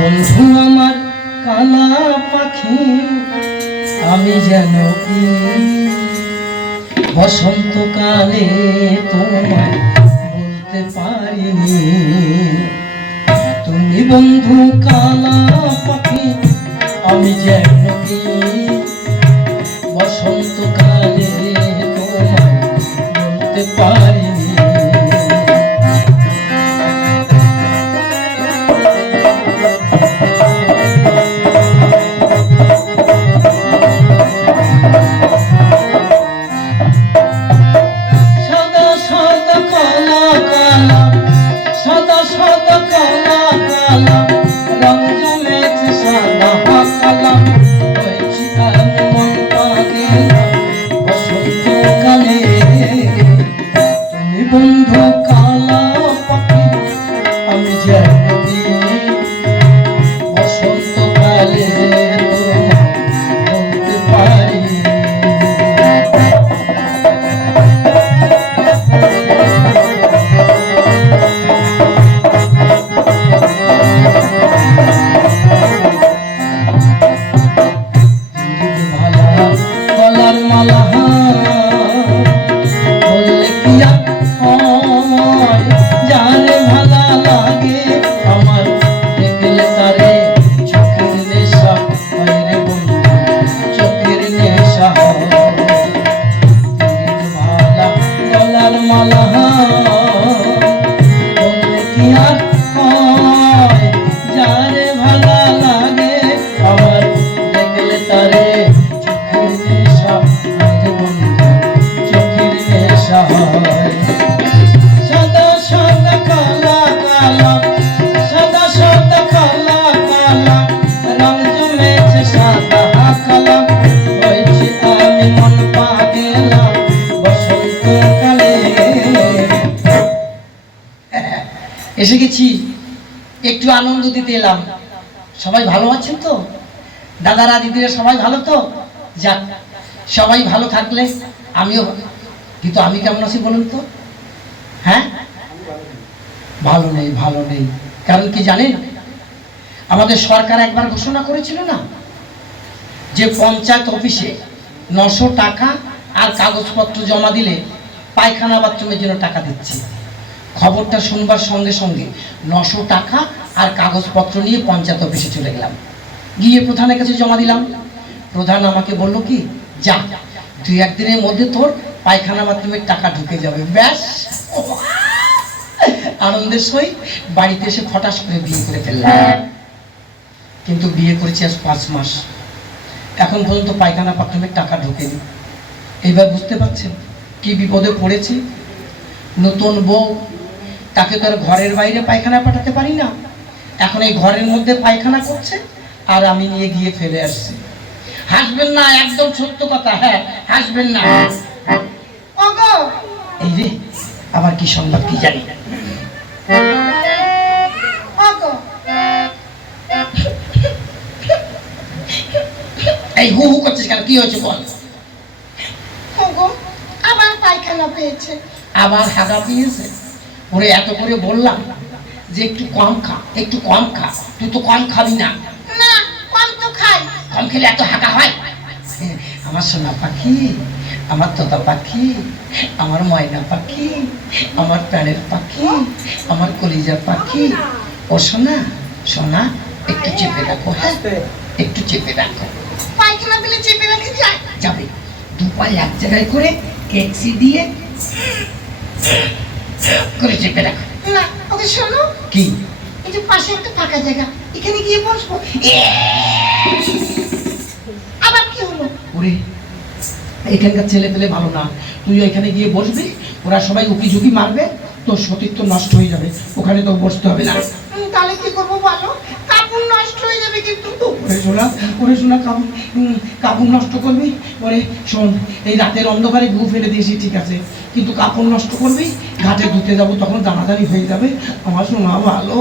বন্ধু আমার কালা পাখি, আমি যেন বসন্তকালে তোমায় বলতে পারিনি। তুমি বন্ধু কালা পাখি, আমি যেন কি বসন্তকালে এসে গেছি। একটু আনন্দ দিতে এলাম। সবাই ভালো আছেন তো? দাদারা, দিদিরা সবাই ভালো তো? যাক, সবাই ভালো থাকলে আমিও কিন্তু আমি কেমন আছি বলুন তো? হ্যাঁ? ভালো নেই ভালো নেই। কারণ কি জানেন? আমাদের সরকার একবার ঘোষণা করেছিল না? যে পঞ্চায়েত অফিসে নশো টাকা আর কাগজপত্র জমা দিলে পায়খানা বাথরুমের জন্য টাকা দিচ্ছে। খবরটা শুনবার সঙ্গে সঙ্গে নশো টাকা আর কাগজপত্র নিয়ে পঞ্চায়েত অফিসে চলে গেলাম। গিয়ে প্রধানের কাছে জমা দিলাম। প্রধান আমাকে বলল কি, যা, দুই একদিনের মধ্যে তোর পায়খানা বাথরুমের টাকা ঢুকে যাবে। ব্যাস। আনন্দের সই বাড়িতে এসে ফটাস করে বিয়ে করে ফেললাম। কিন্তু বিয়ে করেছি আজ পাঁচ মাস। এখন পর্যন্ত পায়খানা বাথরুমের টাকা ঢোকেনি। এইবার বুঝতে পারছেন কি বিপদে পড়েছি? নতুন বউ তাকে তো আর ঘরের বাইরে পায়খানা পাঠাতে পারি না। এখন এই ঘরের মধ্যে পায়খানা করছে আর আমি নিয়ে গিয়ে ফেলে আসছি। হাসবেন না একদম সত্য কথা হ্যাঁ হাসবেন না। এই রে আবার কি সংবাদ কি জানি? না এই হু হু করছিস কেন? কি হয়েছে বল। আবার পায়খানা পেয়েছে। আবার হাগা পেয়েছে। ওরে এত করে বললাম যে একটু কম খা একটু কম খা। তুই তো কম খাবি না। না কম তো খাই। কম খেলে এত হাগা হয়? আমার সোনা পাখি আমার তোতা পাখি আমার ময়না পাখি আমার প্যানের পাখি আমার কলিজা পাখি। ও সোনা সোনা একটু চেপে রাখো হ্যাঁ? একটু চেপে রাখো। পায়খানা চেপে রেখে যায়। যাবে। দু পায়ে এক জায়গায় করে কেক্সি দিয়ে করে চেপে রাখো। না ওকে শোনো। কি? এই যে পাশে একটা ফাঁকা জায়গা এখানে গিয়ে বসবো। আবার কি হলো? ওরে এখানকার ছেলে পেলে ভালো না। তুই এখানে গিয়ে বসবি ওরা সবাই উকি ঝুঁকি মারবে তোর সতীত্ব নষ্ট হয়ে যাবে। ওখানে তো বসতে হবে না। তাহলে কি করব বলো? কাপড় নষ্ট হয়ে যাবে কিন্তু। ওরে শোনা ওরে শোনা কাপড় নষ্ট করবি? ওরে শোন এই রাতের অন্ধকারে ঘু ফেলে দিয়েছি ঠিক আছে। কিন্তু কাপড় নষ্ট করবি? ঘাটে ধুতে যাব তখন দাঁড়াদাঁড়ি হয়ে যাবে। আমার শোনা ভালো।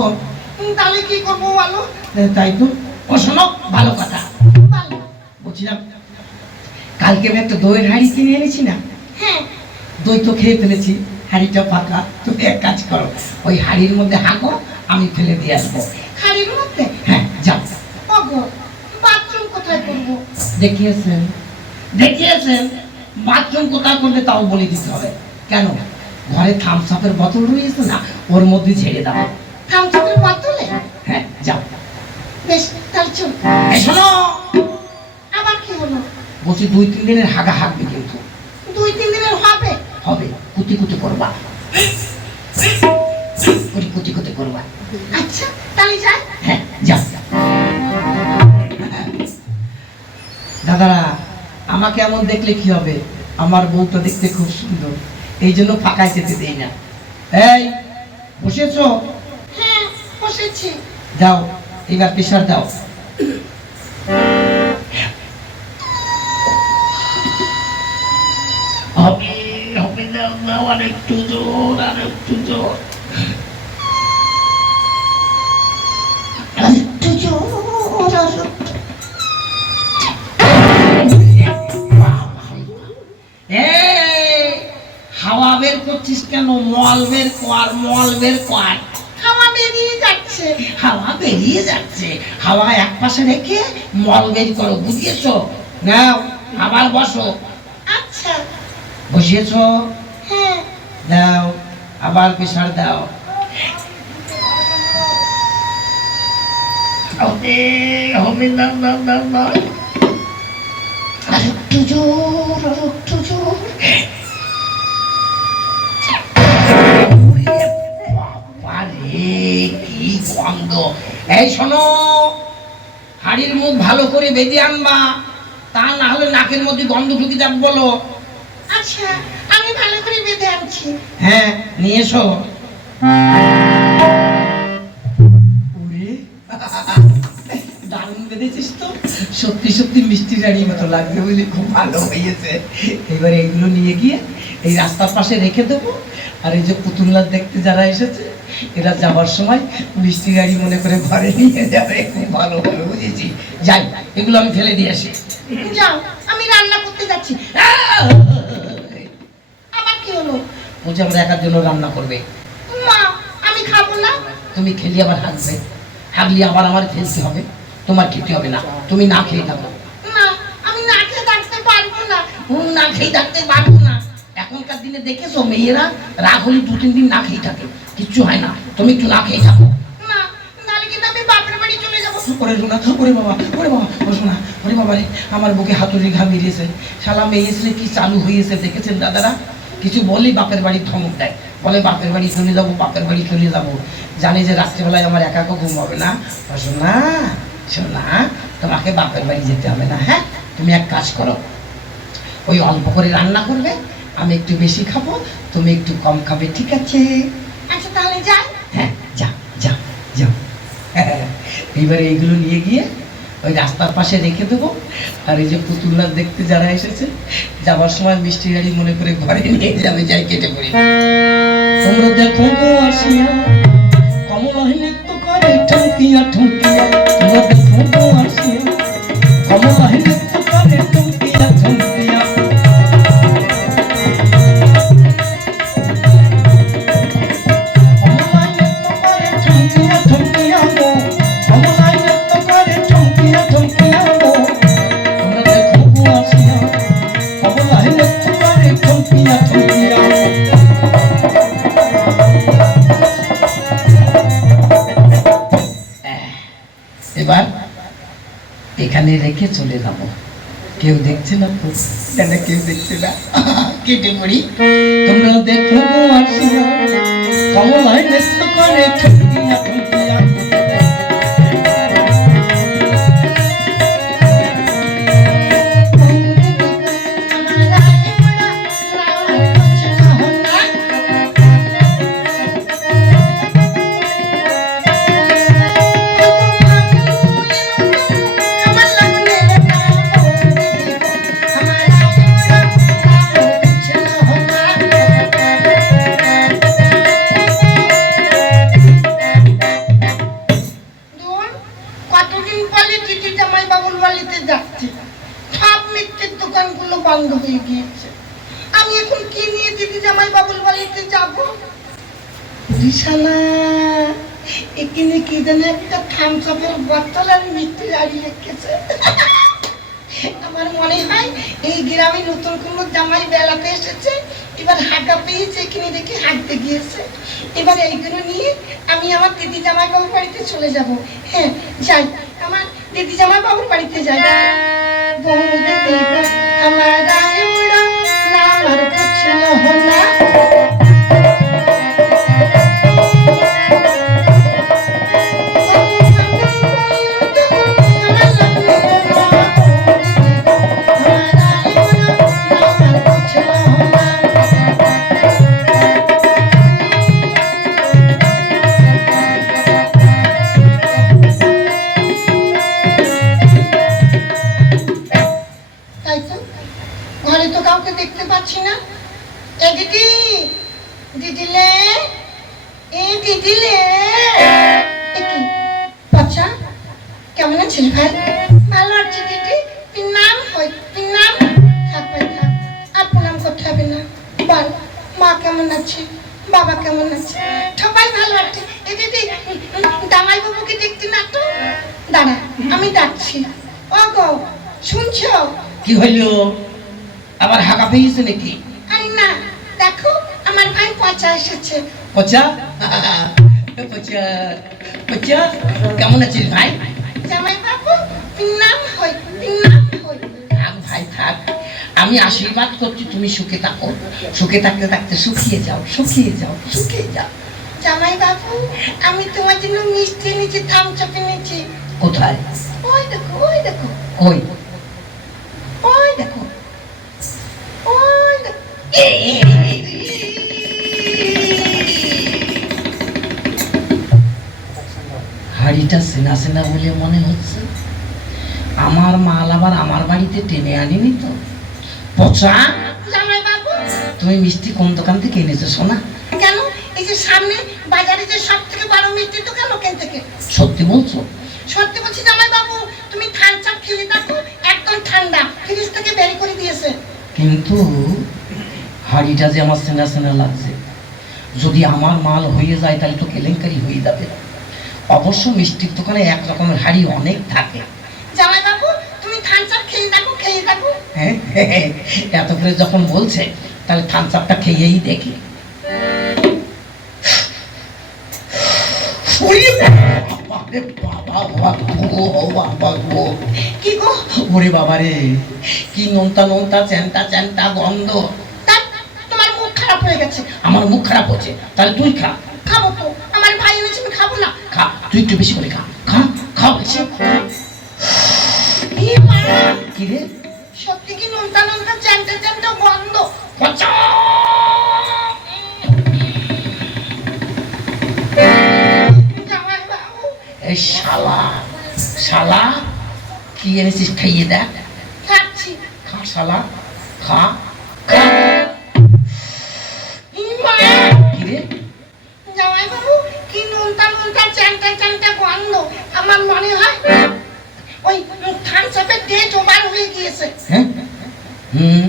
তাহলে কি করব এ, তাই তো। ও শোনো ভালো কথা। বলছিলাম কালকে আমি একটা দইয়ের হাঁড়ি কিনে এনেছি না? হ্যাঁ। দই তো খেয়ে ফেলেছি হাঁড়িটা ফাঁকা তুমি এক কাজ করো ওই হাঁড়ির মধ্যে হাঁকো আমি ফেলে দিয়ে আসব। হাড়ির মধ্যে? হ্যাঁ বাথরুম কোথায় করব? দেখিয়েছেন। দেখিয়েছেন বাথরুম কোথায় করবে তাও বলে দিতে হবে। কেন? ঘরে থামস আপের বোতল রয়েছে না? ওর মধ্যে ঝেড়ে দাও। থামচাপের বোতলে? হ্যাঁ যাও। বেশ তাহলে চল। শোনো। আবার কি হলো? বলছি দুই তিন দিনের হাগা হাগবে কিন্তু। দুই তিন দিনের হবে? হবে। কুতি কুতি করবা। কুতি কুতি করবা। আচ্ছা তাহলে যাই। হ্যাঁ যাও। দাদারা আমাকে এমন দেখলে কি হবে? আমার বউটা দেখতে খুব সুন্দর। এই জন্য ফাঁকায় যেতে দেই না। এই বসেছো? হ্যাঁ বসেছি। দাও এবার প্রেশার দাও। হবে হবে দাও আর একটু জোর আর একটু জোর। একটু জোর আর একটু- হাওয়া বের করছিস কেন? মল বের কর মল বের কর। হাওয়া বেরিয়ে যাচ্ছে। হাওয়া বেরিয়ে যাচ্ছে। হাওয়া এক পাশে রেখে মল বের করো বুঝিয়েছো? নাও আবার বসো। আচ্ছা। বসিয়েছো? হ্যাঁ। দাও আবার প্রেশার দাও। হবে হবে দাও দাও দাও কি গন্ধ এই শোনো হাড়ির মুখ ভালো করে বেঁধে আনবা তা না হলে নাকের মধ্যে গন্ধ ঢুকে যাবে বলো আচ্ছা আমি ভালো করে বেঁধে আনছি। হ্যাঁ নিয়ে এসো। দারুণ বেঁধেছিস তো? সত্যি সত্যি মিষ্টি রানীর মতো লাগবে বুঝলি খুব ভালো হয়েছে। এবার এইগুলো নিয়ে গিয়ে এই রাস্তার পাশে রেখে দেবো। আর এই যে পুতুল নাচ দেখতে যারা এসেছে এরা যাওয়ার সময় মিষ্টি গাড়ি মনে করে ঘরে নিয়ে যাবে। খুব ভালো হবে বুঝেছি। যাই এগুলো আমি ফেলে দিয়ে আসি। যাও আমি রান্না করতে যাচ্ছি। আবার কি হলো? বলছি আমরা একার জন্য রান্না করবে। মা আমি খাব না। তুমি খেলি আবার হাঁকবে হাঁকলি আবার আমার খেলতে হবে। তোমার খেতে হবে না। তুমি না খেয়ে থাকো। না আমি না খেয়ে থাকতে পারব না। হুম, না খেয়ে থাকতে পারব না। এখনকার দিনে দেখেছ মেয়েরা রাগ হলে দু তিন দিন না খেয়ে থাকে। কিচ্ছু হয় না। তুমি একটু না খেয়ে থাকো। ওরে শোনা ওরে বাবা ওরে বাবা ও শোনা ওরে বাবা রে আমার বুকে হাতুড়ি ঘা মিলিয়েছে। শালা মেয়ে ছেলে কি চালু হয়েছে দেখেছেন দাদারা? কিছু বলেই বাপের বাড়ি ধমক দেয়। বলে বাপের বাড়ি চলে যাব বাপের বাড়ি চলে যাব। জানি যে রাত্রেবেলায় আমার একা ঘুম হবে না? শোনা। শোনা তোমাকে বাপের বাড়ি যেতে হবে না হ্যাঁ? তুমি এক কাজ করো ওই অল্প করে রান্না করবে আমি একটু বেশি খাব তুমি একটু কম খাবে ঠিক আছে? আচ্ছা তাহলে যাই হ্যাঁ যা যা যাও। এইবারে এইগুলো নিয়ে গিয়ে ওই রাস্তার পাশে রেখে দেবো। আর এই যে পুতুল নাচ দেখতে যারা এসেছে যাওয়ার সময় মিষ্টি গাড়ি মনে করে ঘরে নিয়ে যাবে যাই কেটে পড়ি। তোমরা দেখো আসিয়া কমলা নৃত্য করে ঠুমকিয়া ঠুমকিয়া আসিয়া কমলা নৃত্য করে ঠুমকিয়া ঠুমকিয়া চলে যাব। কেউ দেখছে না তো? কেন কেউ দেখছে না। কেটে পড়ি। তোমরা দেখো আসিয়া। কমলায় নৃত্য করে বাড়িতে যাচ্ছে সব মিষ্টির দোকানগুলো বন্ধ হয়ে গিয়েছে। আমি এখন কি নিয়ে দিদি জামাই বাবুর বাড়িতে যাব? বিশালা এখানে কি যেন একটা থামসাপের বোতল আর মিষ্টি দাঁড়িয়ে রেখেছে। আমার মনে হয় এই গ্রামে নতুন কোনো জামাই বেলাতে এসেছে, এবার হাঁটা পেয়েছে, এখানে দেখে হাঁটতে গিয়েছে। এবার এইগুলো নিয়ে আমি আমার দিদি জামাই বাবুর বাড়িতে চলে যাব। হ্যাঁ যাই। আমার দিদি জামাই বাবুর বাড়িতে যাই তো ঘরে তো কাউকে দেখতে পাচ্ছি না। এ দিদি দিদিলে এ দিদিলে বাচ্চা, কেমন আছিস ভাই? ভালো আছি দিদি। তুই নাম হই তুই নাম? থাক ভাই থাক আর প্রণাম করতে হবে না। বল, মা কেমন আছে? বাবা কেমন আছে? সবাই ভালো আছে। এ দিদি দামাই বাবুকে দেখতে না তো? দাঁড়া, আমি ডাকছি। ও গো, শুনছো? কি হইল? আবার হাঁকা পেয়েছে নাকি? আরে না দেখো আমার ভাই পচা এসেছে। পচা? পচা পচা কেমন আছিস ভাই? জামাই বাবু নাম হই নাম হই। থাক ভাই থাক। আমি আশীর্বাদ করছি তুমি সুখে থাকো। সুখে থাকতে থাকতে শুকিয়ে যাও শুকিয়ে যাও শুকিয়ে যাও। জামাই বাবু আমি তোমার জন্য মিষ্টি এনেছি থামচাপ এনেছি। কোথায়? ওই দেখো ওই দেখো। ওই দেখো ওই দেখো হাড়িটা সেনা সেনা বলে মনে হচ্ছে। আমার মাল আবার আমার বাড়িতে টেনে আনিনি তো। পচা? তুমি মিষ্টি কোন দোকান থেকে এনেছো সোনা? কেন? এই যে সামনে বাজারে যে সব থেকে বড় মিষ্টি তো কেন ওখান থেকে। সত্যি বলছো? সত্যি বলছি জামাই বাবু তুমি থামচাপ খেয়ে দেখো একদম ঠান্ডা ফ্রিজ থেকে বের করে দিয়েছে। কিন্তু হাড়িটা যে আমার সেনা সেনা লাগছে। যদি আমার মাল হয়ে যায় তাহলে তো কেলেঙ্কারি হয়ে যাবে। অবশ্য মিষ্টির দোকানে এক রকমের হাড়ি অনেক থাকে। জামাই বাবু তুমি থামচাপ খেয়ে দেখো খেয়ে দেখো। হ্যাঁ এত করে যখন বলছে তাহলে খেয়েই দেখি। কি গো? ওরে বাবা রে কি নোনতা নোনতা চ্যান্টা চ্যান্টা গন্ধ। খারাপ হয়ে গেছে আমার মুখ খারাপ হচ্ছে তাহলে তুই খা। খাব তো আমার ভাই এনেছে আমি খাব না। খা তুই একটু বেশি করে খা। খা খা বলছি এ মা, কি রে? সত্যি কি নোনতা নোনতা চ্যাংটা চ্যাংটা গন্ধ পচা! এই শালা শালা কি এনেছিস খাইয়ে দেখ। খাচ্ছি। খা শালা খা খা। কি জামাই বাবু কি নোনতা নোনতা চ্যাংটা চ্যাংটা গন্ধ আমার মনে হয় ওই থামসাপের ডেট ওভার হয়ে গিয়েছে। হ্যাঁ? হুম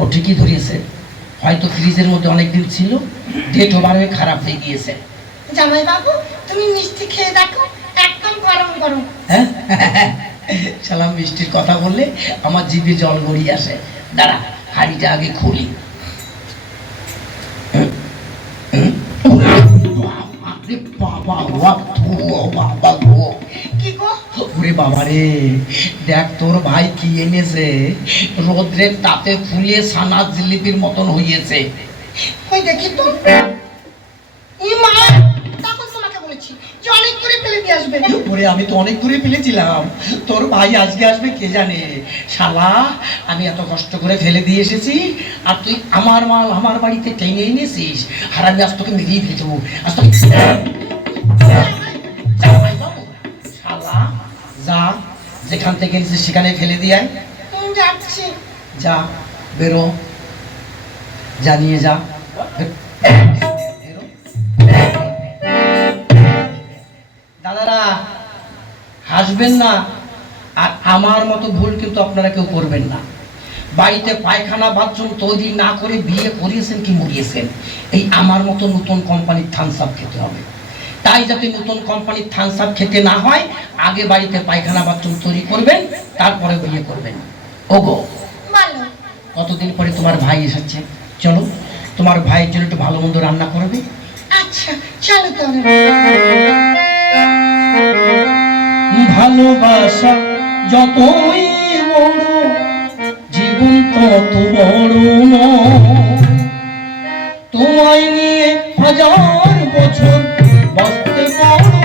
ও ঠিকই ধরিয়েছে। হয়তো ফ্রিজের মধ্যে অনেক দিন ছিল ডেট ওভার হয়ে খারাপ হয়ে গিয়েছে। জামাই বাবু তুমি মিষ্টি খেয়ে দেখো একদম গরম গরম। হ্যাঁ? সালাম মিষ্টির কথা বললে আমার জিভে জল গড়িয়ে আসে। দাঁড়া হাড়িটা আগে খুলি। কি বাবা রে দেখ তোর ভাই কি এনেছে? তাতে ফুলিয়ে সানা জিলিপির মতন হইয়েছে। দেখি তো। ই দিয়ে আসবে? ওরে আমি তো অনেক দূরে ফেলেছিলাম। তোর ভাই আজকে আসবে কে জানে? শালা আমি এত কষ্ট করে ফেলে দিয়ে এসেছি আর তুই আমার মাল আমার বাড়িতে টেনে এনেছিস আর আমি আজ তোকে মেরিয়ে ফেলে দেবো। আজ তোকে শালা যা যেখান থেকে এনেছিস সেখানে ফেলে দিয়ে যাচ্ছি। যা বেরো। জানিয়ে যা। হাসবেন না। আর আমার মতো ভুল কিন্তু আপনারা কেউ করবেন না। বাড়িতে পায়খানা বাথরুম তৈরি না করে বিয়ে করিয়েছেন কি মরিয়েছেন? এই আমার মতো নতুন কোম্পানির থামস আপ খেতে হবে। তাই যাতে নতুন কোম্পানির থামস আপ খেতে না হয় আগে বাড়িতে পায়খানা বাথরুম তৈরি করবেন তারপরে বিয়ে করবেন। ওগো কতদিন পরে তোমার ভাই এসেছে? চলো তোমার ভাইয়ের জন্য একটু ভালো মন্দ রান্না করবে। আচ্ছা চলো তোমরা ভালোবাসা যতই বড় জীবন তত বড়। তোমায় নিয়ে হাজার বছর বাঁচতে পারব